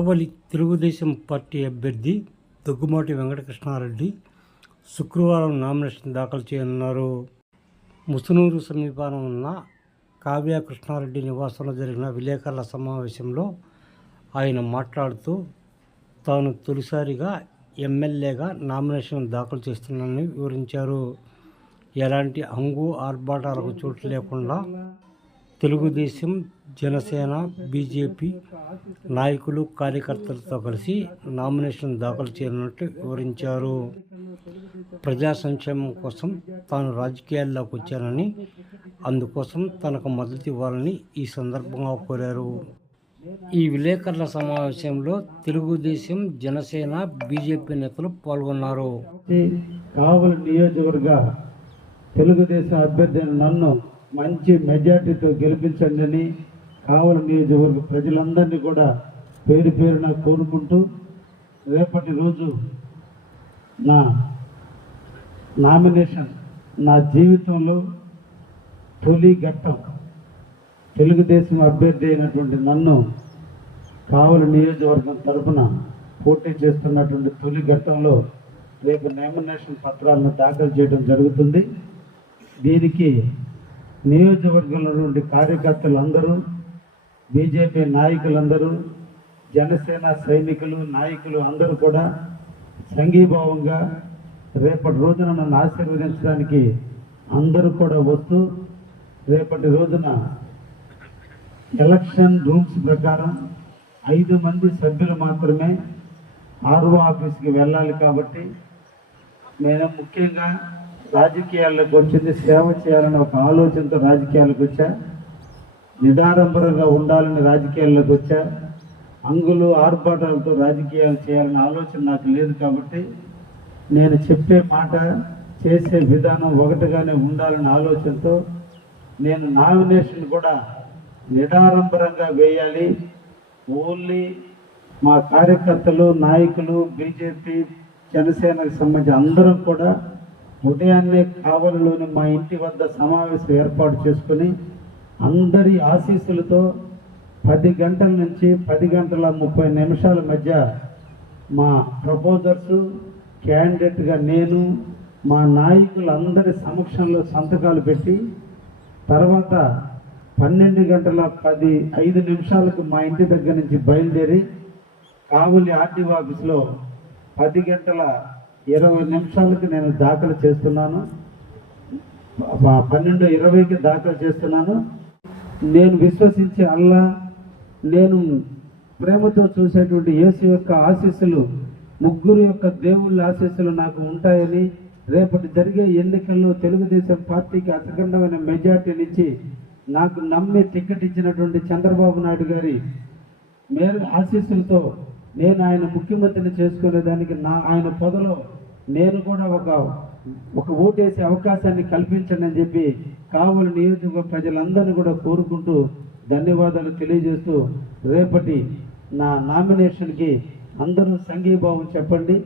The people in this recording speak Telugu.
కావలి తెలుగుదేశం పార్టీ అభ్యర్థి దగ్గుమాటి వెంకటకృష్ణారెడ్డి శుక్రవారం నామినేషన్ దాఖలు చేయనున్నారు. ముసునూరు సమీపాన ఉన్న కావ్య కృష్ణారెడ్డి నివాసంలో జరిగిన విలేకరుల సమావేశంలో ఆయన మాట్లాడుతూ తాను తొలిసారిగా ఎమ్మెల్యేగా నామినేషన్ దాఖలు చేస్తున్నానని వివరించారు. ఎలాంటి హంగు ఆర్భాటాలకు చోటు లేకుండా తెలుగుదేశం జనసేన బీజేపీ నాయకులు కార్యకర్తలతో కలిసి నామినేషన్ దాఖలు చేయనున్నట్టు వివరించారు ప్రజా సంక్షేమం కోసం తాను రాజకీయాల్లోకి వచ్చానని అందుకోసం తనకు మద్దతు ఇవ్వాలని ఈ సందర్భంగా కోరారు. ఈ విలేకరుల సమావేశంలో తెలుగుదేశం జనసేన బీజేపీ నేతలు పాల్గొన్నారు. కావలి నియోజకవర్గ తెలుగుదేశం అభ్యర్థి నన్ను మంచి మెజార్టీతో గెలిపించండి అని కావల నియోజకవర్గ ప్రజలందరినీ కూడా పేరు పేరున కోరుకుంటూ రేపటి రోజు నా నామినేషన్ నా జీవితంలో తొలి ఘట్టం తెలుగుదేశం అభ్యర్థి అయినటువంటి నన్ను కావలి నియోజకవర్గం తరపున పోటీ చేస్తున్నటువంటి తొలి ఘట్టంలో రేపు నామినేషన్ పత్రాలను దాఖలు చేయడం జరుగుతుంది. దీనికి నియోజకవర్గంలో నుండి కార్యకర్తలందరూ బీజేపీ నాయకులందరూ జనసేన సైనికులు నాయకులు అందరూ కూడా సంఘీభావంగా రేపటి రోజున నన్ను ఆశీర్వదించడానికి అందరూ కూడా వస్తూ రేపటి రోజున ఎలక్షన్ రూల్స్ ప్రకారం ఐదు మంది సభ్యులు మాత్రమే ఆర్ఓ ఆఫీస్కి వెళ్ళాలి కాబట్టి నేను ముఖ్యంగా రాజకీయాల్లోకి వచ్చింది సేవ చేయాలని ఒక ఆలోచనతో రాజకీయాలకు వచ్చా. నిడారంబరంగా ఉండాలని రాజకీయాల్లోకి వచ్చా. అంగులు ఆర్భాటాలతో రాజకీయాలు చేయాలనే ఆలోచన నాకు లేదు కాబట్టి నేను చెప్పే మాట చేసే విధానం ఒకటిగానే ఉండాలనే ఆలోచనతో నేను నామినేషన్ కూడా నిడారంభరంగా వేయాలి. ఓన్లీ మా కార్యకర్తలు నాయకులు బీజేపీ జనసేనకు సంబంధించి అందరం కూడా ఉదయాన్నే కావలిలోని మా ఇంటి వద్ద సమావేశం ఏర్పాటు చేసుకుని అందరి ఆశీస్సులతో పది గంటల నుంచి పది గంటల ముప్పై నిమిషాల మధ్య మా ప్రపోజర్స్ క్యాండిడేట్గా నేను మా నాయకులందరి సమక్షంలో సంతకాలు పెట్టి తర్వాత పన్నెండు గంటల పది ఐదు నిమిషాలకు మా ఇంటి దగ్గర నుంచి బయలుదేరి కావలి ఆర్టీఓ ఆఫీస్లో పది గంటల ఇరవై నిమిషాలకు నేను దాఖలు చేస్తున్నాను. పన్నెండు ఇరవైకి దాఖలు చేస్తున్నాను. నేను విశ్వసించే అల్లా నేను ప్రేమతో చూసేటువంటి యేసు యొక్క ఆశీస్సులు ముగ్గురు యొక్క దేవుళ్ళ ఆశీస్సులు నాకు ఉంటాయని రేపటి జరిగే ఎన్నికల్లో తెలుగుదేశం పార్టీకి అతిఖండమైన మెజార్టీనిచ్చి నాకు నమ్మి టికెట్ ఇచ్చినటువంటి చంద్రబాబు నాయుడు గారి మేర ఆశీస్సులతో నేను ఆయన ముఖ్యమంత్రిని చేసుకునేదానికి నా ఆయన పొదలో నేను కూడా ఒక ఒక ఓటేసే అవకాశాన్ని కల్పించండి అని చెప్పి కావలి నియోజకవర్గ ప్రజలందరినీ కూడా కోరుకుంటూ ధన్యవాదాలు తెలియజేస్తూ రేపటి నా నామినేషన్కి అందరూ సంఘీభావం చెప్పండి.